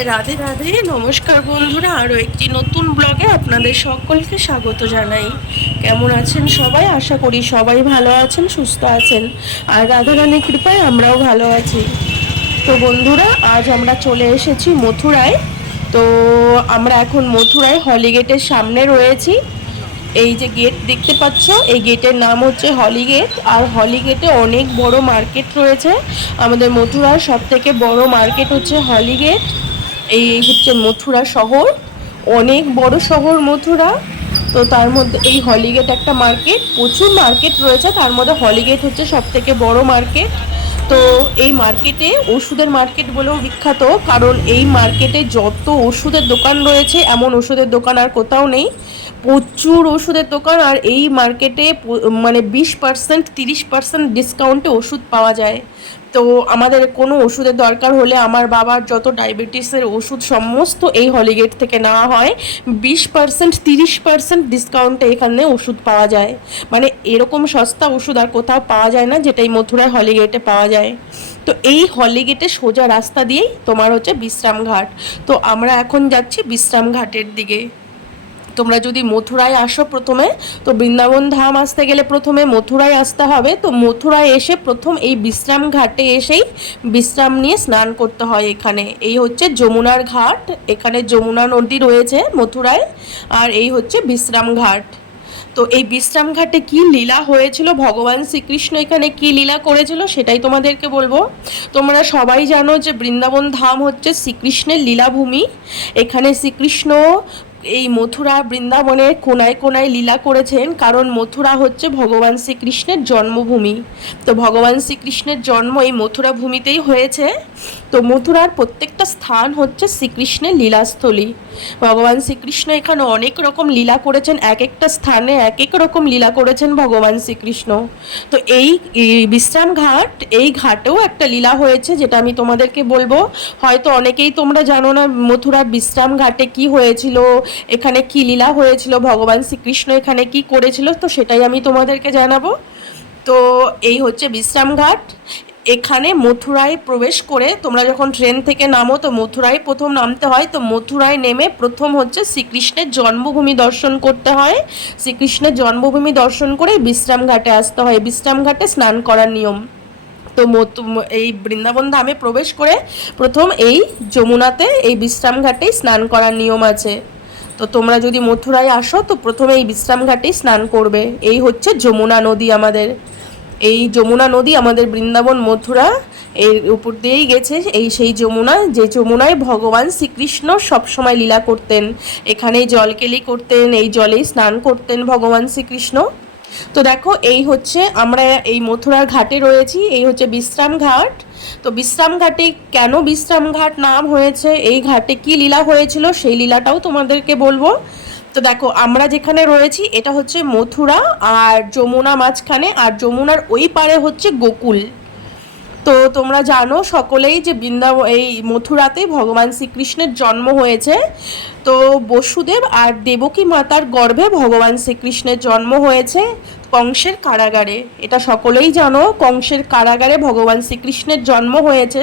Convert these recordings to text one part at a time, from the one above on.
রাধে রাধে, নমস্কার বন্ধুরা, আরও একটি নতুন ব্লগে আপনাদের সকলকে স্বাগত জানাই। কেমন আছেন সবাই? আশা করি সবাই ভালো আছেন, সুস্থ আছেন। আর রাধারানীর কৃপায় আমরাও ভালো আছি। তো বন্ধুরা, আজ আমরা চলে এসেছি মথুরায়। তো আমরা এখন মথুরায় হলিগেটের সামনে রয়েছি। এই যে গেট দেখতে পাচ্ছ, এই গেটের নাম হচ্ছে হলি গেট। আর হলি গেটে অনেক বড় মার্কেট রয়েছে। আমাদের মথুরার সব থেকে বড় মার্কেট হচ্ছে হলি গেট। এই হচ্ছে মথুরা শহর, অনেক বড় শহর মথুরা। তো তার মধ্যে এই হলিগেট একটা মার্কেট, প্রচুর মার্কেট রয়েছে, তার মধ্যে হলিগেট হচ্ছে সব থেকে বড় মার্কেট। তো এই মার্কেটে ওষুধের মার্কেট বলেও বিখ্যাত, কারণ এই মার্কেটে যত ওষুধের দোকান রয়েছে, এমন ওষুধের দোকান আর কোথাও নেই। প্রচুর ওষুধের দোকান আর এই মার্কেটে মানে বিশ পার্সেন্ট, তিরিশ পার্সেন্ট ডিসকাউন্টে ওষুধ পাওয়া যায়। তো আমাদের কোনো ওষুধের দরকার হলে আমার বাবার যত ডায়াবেটিসের ওষুধ সমস্ত এই হলিগেট থেকে নেওয়া হয়। বিশ পার্সেন্ট, তিরিশ পার্সেন্ট ডিসকাউন্টে এখানে ওষুধ পাওয়া যায়। মানে এরকম সস্তা ওষুধ আর কোথাও পাওয়া যায় না যেটা এই মথুরার হলিগেটে পাওয়া যায়। তো এই হলিগেটে সোজা রাস্তা দিয়েই তোমার হচ্ছে বিশ্রামঘাট। তো আমরা এখন যাচ্ছি বিশ্রামঘাটের দিকে। তোমরা যদি মথুরায় আসো প্রথমে, তো বৃন্দাবন ধাম আসতে গেলে প্রথমে মথুরায় আসতে হবে। তো মথুরায় এসে প্রথম এই বিশ্রাম ঘাটে এসেই বিশ্রাম নিয়ে স্নান করতে হয় এখানে। এই হচ্ছে যমুনার ঘাট। এখানে যমুনা নদী রয়েছে মথুরায়, আর এই হচ্ছে বিশ্রাম ঘাট। তো এই বিশ্রাম ঘাটে কি লীলা হয়েছিল? ভগবান শ্রীকৃষ্ণ এখানে কি লীলা করেছিল সেটাই তোমাদেরকে বলব। তোমরা সবাই জানো যে বৃন্দাবন ধাম হচ্ছে শ্রীকৃষ্ণের লীলাভূমি। এখানে শ্রীকৃষ্ণ এই মথুরা বৃন্দাবনের কোনায় কোনায় লীলা করেছেন, কারণ মথুরা হচ্ছে ভগবান শ্রীকৃষ্ণের জন্মভূমি। তো ভগবান শ্রীকৃষ্ণের জন্ম এই মথুরা ভূমিতেই হয়েছে। তো মথুরার প্রত্যেকটা স্থান হচ্ছে শ্রীকৃষ্ণের লীলাস্থলী। ভগবান শ্রীকৃষ্ণ এখানে অনেক রকম লীলা করেছেন, এক একটা স্থানে এক এক রকম লীলা করেছেন ভগবান শ্রীকৃষ্ণ। তো এই বিশ্রাম ঘাট, এই ঘাটেও একটা লীলা হয়েছে যেটা আমি তোমাদেরকে বলব। হয়তো অনেকেই তোমরা জানো না মথুরার বিশ্রাম ঘাটে কি হয়েছিল, এখানে কি লীলা হয়েছিল, ভগবান শ্রীকৃষ্ণ এখানে কি করেছিল, তো সেটাই আমি তোমাদেরকে জানাব। তো এই হচ্ছে বিশ্রামঘাট এখানে মথুরায় প্রবেশ করে তোমরা যখন ট্রেন থেকে নামো, তো মথুরায় প্রথম নামতে হয়, তো মথুরায় নেমে প্রথম হচ্ছে শ্রীকৃষ্ণের জন্মভূমি দর্শন করতে হয়। শ্রীকৃষ্ণের জন্মভূমি দর্শন করে বিশ্রামঘাটে আসতে হয়। বিশ্রামঘাটে স্নান করার নিয়ম। তো এই বৃন্দাবন ধামে প্রবেশ করে প্রথম এই যমুনাতে, এই বিশ্রামঘাটেই স্নান করার নিয়ম আছে। তো তোমরা যদি মথুরায় আসো, তো প্রথমে এই বিশ্রামঘাটেই স্নান করবে। এই হচ্ছে যমুনা নদী আমাদের। এই যমুনা নদী আমাদের বৃন্দাবন, মথুরা, এর উপর দিয়েই গেছে। এই সেই যমুনা, যে যমুনায় ভগবান শ্রীকৃষ্ণ সবসময় লীলা করতেন। এখানে জলকেলি করতেন, এই জলেই স্নান করতেন ভগবান শ্রীকৃষ্ণ। তো দেখো, এই হচ্ছে আমরা এই মথুরার ঘাটে রয়েছি, এই হচ্ছে বিশ্রাম ঘাট। তো বিশ্রাম ঘাটে কেন বিশ্রাম ঘাট নাম হয়েছে? এই ঘাটে কি লীলা হয়েছিল? সেই লীলাটাও তোমাদেরকে বলব। তো দেখো, আমরা যেখানে রয়েছি, এটা হচ্ছে মথুরা আর যমুনা মাঝখানে, আর যমুনার ওই পারে হচ্ছে গোকুল। তো তোমরা জানো, সকলেই যে বৃন্দাব, এই মথুরাতেই ভগবান শ্রীকৃষ্ণের জন্ম হয়েছে। তো বসুদেব আর দেবকী মাতার গর্ভে ভগবান শ্রীকৃষ্ণের জন্ম হয়েছে। কংসের কারাগারে। এটা সকলেই জানো, কংসের কারাগারে ভগবান শ্রীকৃষ্ণের জন্ম হয়েছে।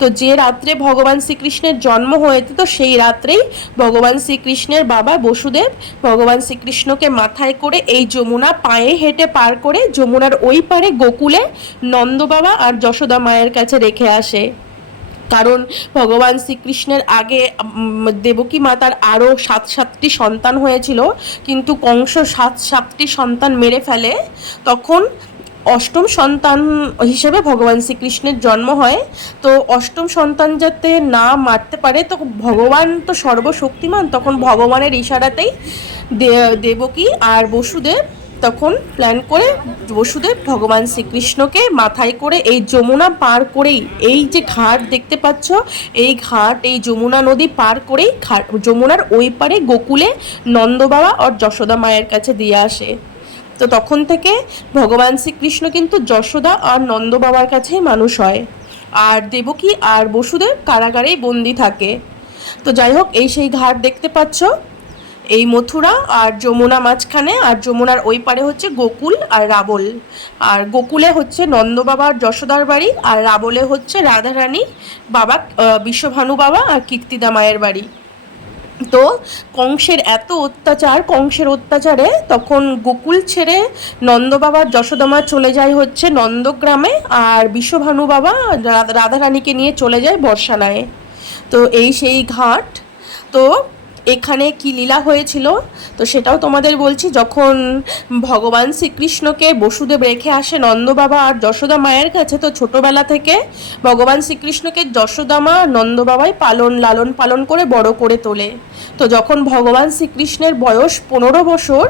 তো যে রাত্রে ভগবান শ্রীকৃষ্ণের জন্ম হয়েছে, তো সেই রাত্রেই ভগবান শ্রীকৃষ্ণের বাবা বসুদেব ভগবান শ্রীকৃষ্ণকে মাথায় করে এই যমুনা পায়ে হেঁটে পার করে যমুনার ওই পারে গোকুলে নন্দ বাবা আর যশোদা মায়ের কাছে রেখে আসে। কারণ ভগবান শ্রীকৃষ্ণের আগে দেবকী মাতার আরও সাত সাতটি সন্তান হয়েছিল, কিন্তু কংস সাত সাতটি সন্তান মেরে ফেলে, তখন অষ্টম সন্তান হিসেবে ভগবান শ্রীকৃষ্ণের জন্ম হয়। তো অষ্টম সন্তান যাতে না মারতে পারে, তো ভগবান তো সর্বশক্তিমান, তখন ভগবানের ইশারাতেই দেবকী আর বসুদেব তখন প্ল্যান করে বসুদেব ভগবান শ্রীকৃষ্ণকে মাথায় করে এই যমুনা পার করেই, এই যে ঘাট দেখতে পাচ্ছ, এই ঘাট, এই যমুনা নদী পার করেই ঘাট, যমুনার ওই পারে গোকুলে নন্দবাবা আর যশোদা মায়ের কাছে দিয়ে আসে। তো তখন থেকে ভগবান শ্রীকৃষ্ণ কিন্তু যশোদা আর নন্দ বাবার কাছেই মানুষ হয়। আর দেবকী আর বসুদেব কারাগারেই বন্দি থাকে। তো যাই হোক, এই সেই ঘাট দেখতে পাচ্ছ। এই মথুরা আর যমুনা মাঝখানে, আর যমুনার ওই পারে হচ্ছে গোকুল আর রাবল। আর গোকুলে হচ্ছে নন্দবাবা আর যশোদার বাড়ি, আর রাবলে হচ্ছে রাধারানী বাবা বিশ্বভানু বাবা আর কীর্তিদা মায়ের বাড়ি। তো কংসের এত অত্যাচার, কংসের অত্যাচারে তখন গোকুল ছেড়ে নন্দবাবা আর যশোদামা চলে যায় হচ্ছে নন্দগ্রামে, আর বিশ্বভানু বাবা রাধারানীকে নিয়ে চলে যায় বর্ষানায়। তো এই সেই ঘাট। তো এখানে কি লীলা হয়েছিল? তো সেটাও তোমাদের বলছি, যখন ভগবান শ্রীকৃষ্ণকে বসুদেব রেখে আসে নন্দবাবা আর যশোদা মায়ের কাছে, তো ছোটবেলা থেকে ভগবান শ্রীকৃষ্ণকে যশোদা মা নন্দবাবাই পালন, লালন পালন করে বড় করে তোলে। তো যখন ভগবান শ্রীকৃষ্ণের বয়স পনেরো বছর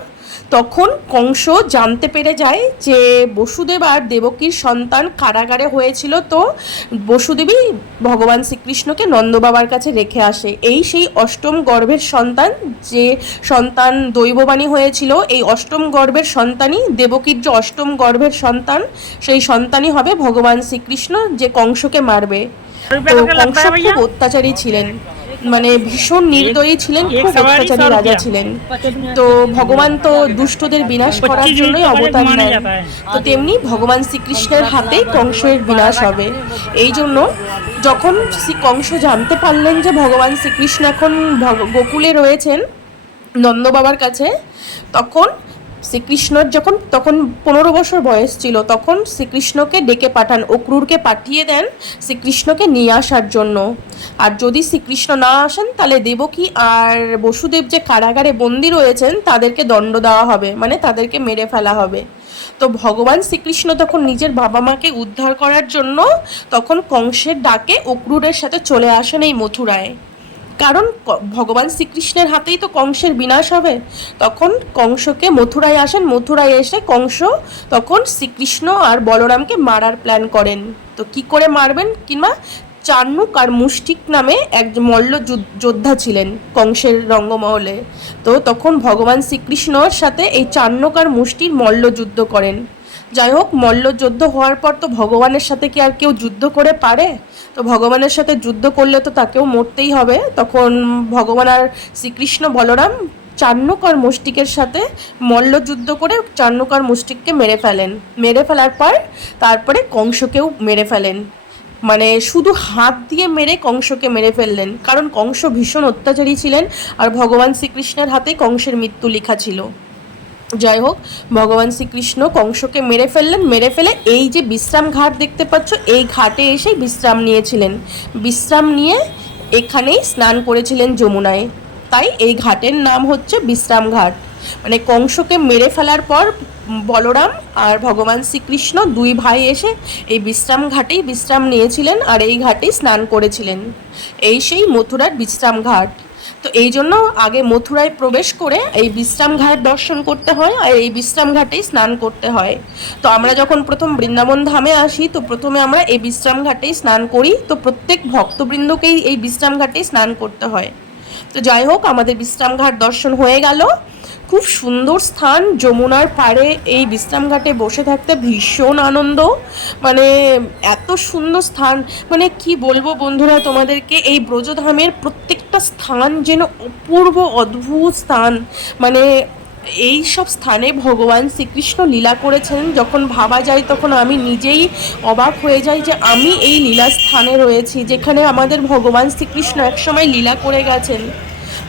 তখন কংস জানতে পেরে যায় যে বসুদেব আর দেবকীর সন্তান কারাগারে হয়েছিল তো বসুদেবী ভগবান শ্রীকৃষ্ণকে নন্দবাবার কাছে রেখে আসে। এই সেই অষ্টম গর্ভের সন্তান যে সন্তান দৈববাণী হয়েছিল এই অষ্টম গর্ভের সন্তানই দেবকীর যে অষ্টম গর্ভের সন্তান সেই সন্তানই হবে ভগবান শ্রীকৃষ্ণ যে কংসকে মারবে। তো কংস খুব অত্যাচারী ছিলেন। মানে ভীষণ নির্দয়ী ছিলেন খুব অত্যাচারী রাজা ছিলেন। তো ভগবান তো দুষ্টদের বিনাশ করার জন্যই অবতার নেন। তো তেমনি ভগবান শ্রীকৃষ্ণের হাতে কংসের বিনাশ হবে। এই জন্য যখন শ্রী কংস জানতে পারলেন যে ভগবান শ্রীকৃষ্ণ এখন গোকুলে রয়েছেন নন্দ বাবার কাছে তখন শ্রীকৃষ্ণর যখন, তখন পনেরো বছর বয়স ছিল, তখন শ্রীকৃষ্ণকে ডেকে পাঠান, অক্রুরকে পাঠিয়ে দেন শ্রীকৃষ্ণকে নিয়ে আসার জন্য। আর যদি শ্রীকৃষ্ণ না আসেন, তাহলে দেবকী আর বসুদেব যে কারাগারে বন্দি রয়েছেন, তাদেরকে দণ্ড দেওয়া হবে মানে তাদেরকে মেরে ফেলা হবে। তো ভগবান শ্রীকৃষ্ণ তখন নিজের বাবা মাকে উদ্ধার করার জন্য তখন কংসের ডাকে অক্রুরের সাথে চলে আসেন এই মথুরায়। কারণ ভগবান শ্রীকৃষ্ণের হাতেই তো কংসের বিনাশ হবে। তখন কংসকে মথুরায় আসেন, মথুরায় এসে কংস তখন শ্রীকৃষ্ণ আর বলরামকে মারার প্ল্যান করেন। তো কি করে মারবেন? কিংবা চান্নুক আর মুষ্টিক নামে এক মল্ল যোদ্ধা ছিলেন কংসের রঙ্গমহলে। তো তখন ভগবান শ্রীকৃষ্ণর সাথে এই চান্নক আর মুষ্টির মল্লযুদ্ধ করেন। যাই হোক, মল্লযুদ্ধ হওয়ার পর তো ভগবানের সাথে কি আর কেউ যুদ্ধ করে পারে? তো ভগবানের সাথে যুদ্ধ করলে তো তাকেও মরতেই হবে। তখন ভগবান আর শ্রীকৃষ্ণ বলরাম চান্নক আর মুষ্টিকের সাথে মল্লযুদ্ধ করে চান্নক আর মুষ্টিককে মেরে ফেলেন। মেরে ফেলার পর তারপরে কংসকেও মেরে ফেলেন। মানে শুধু হাত দিয়ে মেরে কংসকে মেরে ফেললেন। কারণ কংস ভীষণ অত্যাচারী ছিলেন আর ভগবান শ্রীকৃষ্ণের হাতে কংসের মৃত্যু লেখা ছিল। যাই হোক ভগবান শ্রীকৃষ্ণ কংসকে মেরে ফেললেন। মেরে ফেলে এই যে বিশ্রাম ঘাট দেখতে পাচ্ছ, এই ঘাটে এসেই বিশ্রাম নিয়েছিলেন। বিশ্রাম নিয়ে এখানেই স্নান করেছিলেন যমুনায়। তাই এই ঘাটের নাম হচ্ছে বিশ্রাম ঘাট। মানে কংসকে মেরে ফেলার পর বলরাম আর ভগবান শ্রীকৃষ্ণ দুই ভাই এসে এই বিশ্রাম ঘাটেই বিশ্রাম নিয়েছিলেন আর এই ঘাটেই স্নান করেছিলেন। এই সেই মথুরার বিশ্রাম ঘাট। তো এই জন্য আগে মথুরায় প্রবেশ করে এই বিশ্রাম ঘাট দর্শন করতে হয় আর এই বিশ্রাম ঘাটেই স্নান করতে হয়। তো আমরা যখন প্রথম বৃন্দাবন ধামে আসি, তো প্রথমে আমরা এই বিশ্রাম ঘাটেই স্নান করি। তো প্রত্যেক ভক্তবৃন্দকেই এই বিশ্রাম ঘাটেই স্নান করতে হয়। তো যাই হোক, আমাদের বিশ্রাম ঘাট দর্শন হয়ে গেল। খুব সুন্দর স্থান, যমুনার পাড়ে এই বিশ্রামঘাটে বসে থাকতে ভীষণ আনন্দ। মানে এত সুন্দর স্থান। মানে কি বলব বন্ধুরা, তোমাদেরকে এই ব্রজধামের প্রত্যেকটা স্থান যেন অপূর্ব অদ্ভুত স্থান। মানে এই সব স্থানে ভগবান শ্রীকৃষ্ণ লীলা করেছেন। যখন ভাবা যায় তখন আমি নিজেই অবাক হয়ে যাই যে আমি এই লীলা স্থানে রয়েছি, যেখানে আমাদের ভগবান শ্রীকৃষ্ণ একসময় লীলা করে গেছেন।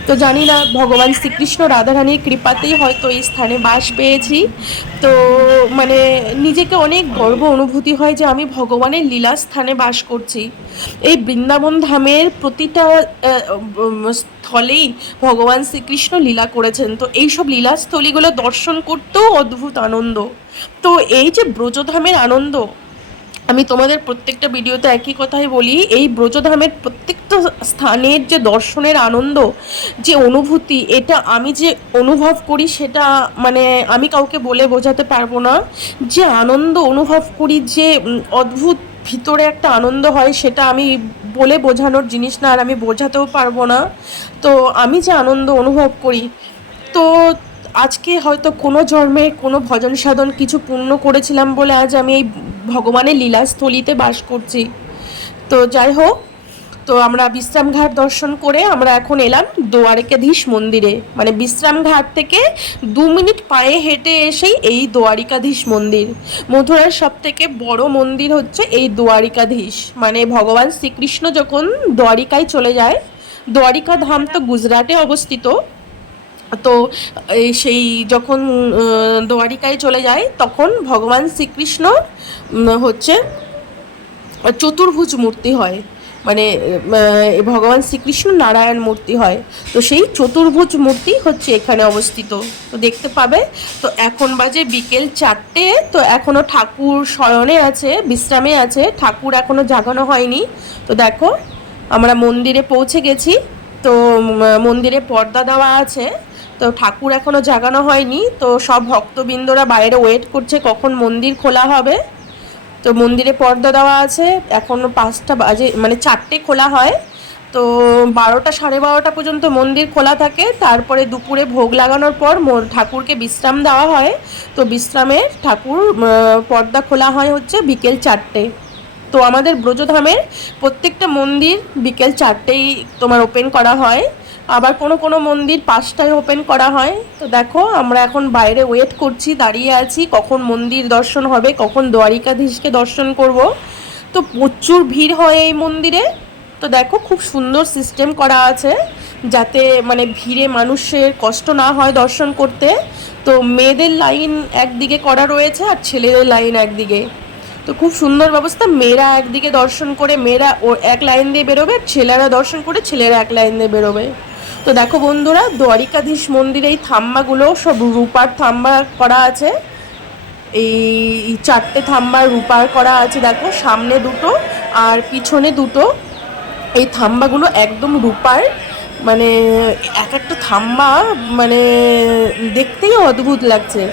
তো জানি না, ভগবান শ্রীকৃষ্ণ রাধারানীর কৃপাতেই হয়তো এই স্থানে বাস পেয়েছি। তো মানে নিজেকে অনেক গর্ব অনুভূতি হয় যে আমি ভগবানের লীলা স্থানে বাস করছি। এই বৃন্দাবন ধামের প্রতিটা স্থলেই ভগবান শ্রীকৃষ্ণ লীলা করেছেন। তো এইসব লীলাস্থলীগুলো দর্শন করতেও অদ্ভুত আনন্দ। তো এই যে ব্রজধামের আনন্দ আমি তোমাদের প্রত্যেকটা ভিডিওতে একই কথাই বলি, এই ব্রজধামের প্রত্যেকটা স্থানের যে দর্শনের আনন্দ, যে অনুভূতি, এটা আমি যে অনুভব করি সেটা মানে আমি কাউকে বলে বোঝাতে পারব না। যে আনন্দ অনুভব করি, যে অদ্ভুত ভিতরে একটা আনন্দ হয়, সেটা আমি বলে বোঝানোর জিনিস না, আর আমি বোঝাতেও পারব না। তো আমি যে আনন্দ অনুভব করি, তো আজকে হয়তো কোনো জন্মে কোনো ভজন সাধন কিছু পূর্ণ করেছিলাম বলে আজ আমি এই ভগবানের লীলাস্থলিতে বাস করছি। তো যাই হোক, তো আমরা বিশ্রামঘাট দর্শন করে আমরা এখন এলাম দোয়ারিকাধীশ মন্দিরে। মানে বিশ্রামঘাট থেকে দু মিনিট পায়ে হেঁটে এসেই এই দোয়ারিকাধীশ মন্দির। মথুরার সব থেকে বড় মন্দির হচ্ছে এই দোয়ারিকাধীশ মানে ভগবান শ্রীকৃষ্ণ যখন দ্বারিকায় চলে যায়, দ্বারিকা ধাম তো গুজরাটে অবস্থিত। তো সেই যখন আহ, দ্বারিকায় চলে যায় তখন ভগবান শ্রীকৃষ্ণ হচ্ছে চতুর্ভুজ মূর্তি হয়। মানে ভগবান শ্রীকৃষ্ণ নারায়ণ মূর্তি হয়। তো সেই চতুর্ভুজ মূর্তি হচ্ছে এখানে অবস্থিত। তো দেখতে পাবে তো এখন বাজে বিকেল চারটে তো এখনও ঠাকুর শয়নে আছে বিশ্রামে আছে। ঠাকুর এখনও জাগানো হয়নি। তো দেখো আমরা মন্দিরে পৌঁছে গেছি। তো মন্দিরে পর্দা দেওয়া আছে। তো ঠাকুর এখনও জাগানো হয়নি, তো সব ভক্তবৃন্দরা বাইরে ওয়েট করছে কখন মন্দির খোলা হবে। তো মন্দিরে পর্দা দেওয়া আছে এখনও পাঁচটা বাজে মানে চারটে খোলা হয়। তো বারোটা সাড়ে বারোটা পর্যন্ত মন্দির খোলা থাকে, তারপরে দুপুরে ভোগ লাগানোর পর ঠাকুরকে বিশ্রাম দেওয়া হয়। তো বিশ্রামে ঠাকুর পর্দা খোলা হয় হচ্ছে বিকেল চারটে। তো আমাদের ব্রজধামের প্রত্যেকটা মন্দির বিকেল চারটেই তোমার ওপেন করা হয়। আবার কোনো কোনো মন্দির পাঁচটায় ওপেন করা হয়। তো দেখো, আমরা এখন বাইরে ওয়েট করছি, দাঁড়িয়ে আছি, কখন মন্দির দর্শন হবে, কখন দ্বারিকাধীশকে দর্শন করব। তো প্রচুর ভিড় হয় এই মন্দিরে। তো দেখো, খুব সুন্দর সিস্টেম করা আছে, যাতে মানে ভিড়ে মানুষের কষ্ট না হয় দর্শন করতে। তো মেয়েদের লাইন একদিকে করা রয়েছে আর ছেলেদের লাইন একদিকে। তো খুব সুন্দর ব্যবস্থা, মেয়েরা একদিকে দর্শন করে, মেয়েরা ও এক লাইন দিয়ে বেরোবে আর ছেলেরা দর্শন করে ছেলেরা এক লাইন দিয়ে বেরোবে। তো দেখো বন্ধুরা, দ্বারিকাধীশ মন্দিরে এই থাম্বাগুলো সব রূপার থাম্বা করা আছে। এই চারটে থাম্বা রূপার করা আছে দেখো, সামনে দুটো আর পিছনে দুটো। এই থাম্বাগুলো একদম রূপার মানে এক একটা থাম্বা মানে দেখতেই অদ্ভুত লাগছে।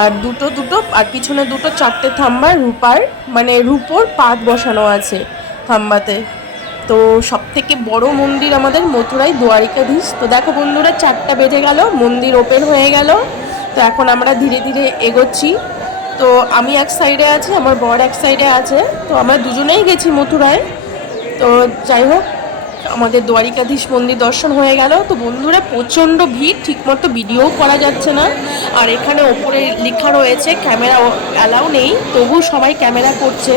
আর দুটো দুটো, আর পিছনে দুটো চারটে থাম্বা রূপার মানে রূপোর পাত বসানো আছে থাম্বাতে। তো সব থেকে বড় মন্দির আমাদের মথুরাই দ্বারিকাধীশ। তো দেখো বন্ধুরা, চারটা বেজে গেল, মন্দির ওপেন হয়ে গেল। তো এখন আমরা ধীরে ধীরে এগোচ্ছি। তো আমি এক সাইডে আছি, আমার বর এক সাইডে আছে। তো আমরা দুজনেই গেছি মথুরায়। তো যাই হোক, আমাদের দ্বারিকাধীশ মন্দির দর্শন হয়ে গেল। তো বন্ধুরা, প্রচণ্ড ভিড়, ঠিকমতো ভিডিও করা যাচ্ছে না। আর এখানে ওপরে লেখা রয়েছে ক্যামেরা অ্যালাউ নেই। তবু সবাই ক্যামেরা করছে।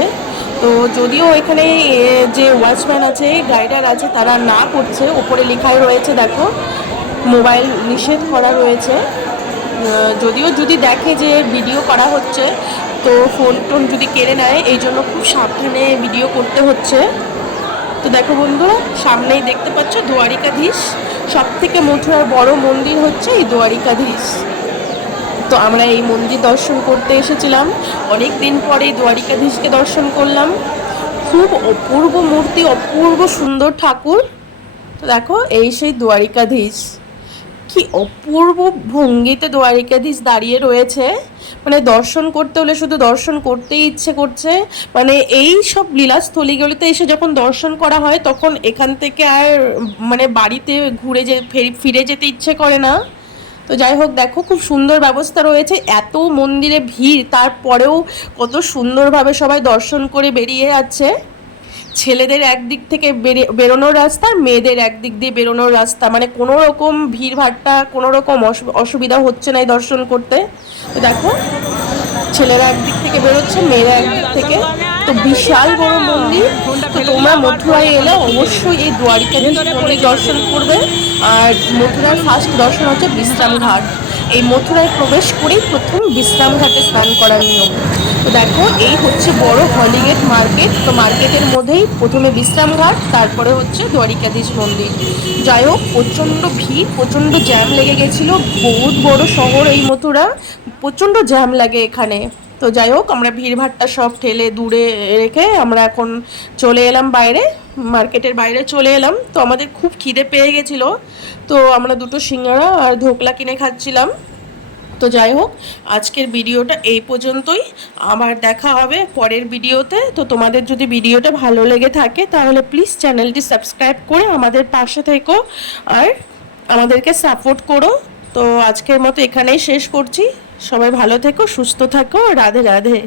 তো যদিও এখানে যে ওয়াচম্যান আছে গাইডার আছে, তারা না করছে, ওপরে লেখাই রয়েছে, দেখো মোবাইল নিষেধ করা রয়েছে। যদিও যদি দেখে যে ভিডিও করা হচ্ছে, তো ফোন টোন যদি কেড়ে নেয়, এই জন্য খুব সাবধানে ভিডিও করতে হচ্ছে। তো দেখো বন্ধুরা, সামনেই দেখতে পাচ্ছ, দ্বারিকাধীশ। সব থেকে মথুরার বড় মন্দির হচ্ছে এই দ্বারিকাধীশ। তো আমরা এই মন্দির দর্শন করতে এসেছিলাম। অনেক দিন পরে দ্বারিকাধীশকে দর্শন করলাম। খুব অপূর্ব মূর্তি, অপূর্ব সুন্দর ঠাকুর। তো দেখো, এই সেই দ্বারিকাধীশ। কি অপূর্ব ভঙ্গিতে দ্বারিকাধীশ দাঁড়িয়ে রয়েছে। মানে দর্শন করতে হলে শুধু দর্শন করতেই ইচ্ছে করছে। মানে এই সব লীলাস্থলীগুলিতে এসে যখন দর্শন করা হয়, তখন এখান থেকে আর মানে বাড়িতে ঘুরে যে ফিরে যেতে ইচ্ছে করে না। তো যাই হোক, দেখো খুব সুন্দর ব্যবস্থা রয়েছে। এত মন্দিরে ভিড়, তারপরেও কত সুন্দরভাবে সবাই দর্শন করে বেরিয়ে যাচ্ছে। ছেলেদের একদিক থেকে বেরে- বেরোনোর রাস্তা, মেয়েদের একদিক দিয়ে বেরোনোর রাস্তা। মানে কোনো রকম ভিড় ভাট্টা, কোনো রকম অসু- অসুবিধা হচ্ছে না এই দর্শন করতে। দেখো, ছেলেরা একদিক থেকে বেরোচ্ছে, মেয়েরা একদিক থেকে তো বিশাল বড় মন্দির। তো তোমরা মথুরায় এলে অবশ্যই এই দ্বারিকাধীশ মন্দির দর্শন করবে। আর মথুরার ফার্স্ট দর্শন হচ্ছে বিশ্রাম ঘাট। এই মথুরায় প্রবেশ করেই প্রথম বিশ্রাম ঘাটে স্নান করার নিয়ম। তো দেখো, এই হচ্ছে বড় হলিগেট মার্কেট। তো মার্কেটের মধ্যেই প্রথমে বিশ্রাম ঘাট, তারপরে হচ্ছে দ্বারিকাধীশ মন্দির। যাই হোক, প্রচণ্ড ভিড়, প্রচণ্ড জ্যাম লেগে গেছিল। বহুত বড় শহর এই মথুরা। প্রচণ্ড জ্যাম লাগে এখানে। তো যাই হোক, আমরা ভিড়ভাট্টা সব ঠেলে দূরে রেখে আমরা এখন চলে এলাম বাইরে, মার্কেটের বাইরে চলে এলাম। তো আমাদের খুব খিদে পেয়ে গেছিল। তো আমরা দুটো সিঙ্গারা আর ধোকলা কিনে খাচ্ছিলাম। তো যাই হোক, আজকের ভিডিওটা এই পর্যন্তই। আবার দেখা হবে পরের ভিডিওতে। তো তোমাদের যদি ভিডিওটা ভালো লেগে থাকে, তাহলে প্লিজ চ্যানেলটি সাবস্ক্রাইব করে আমাদের পাশে থেকো আর আমাদেরকে সাপোর্ট করো। তো আজকের মতো এখানেই শেষ করছি। সবাই ভালো থেকো সুস্থ থাকো রাধে রাধে।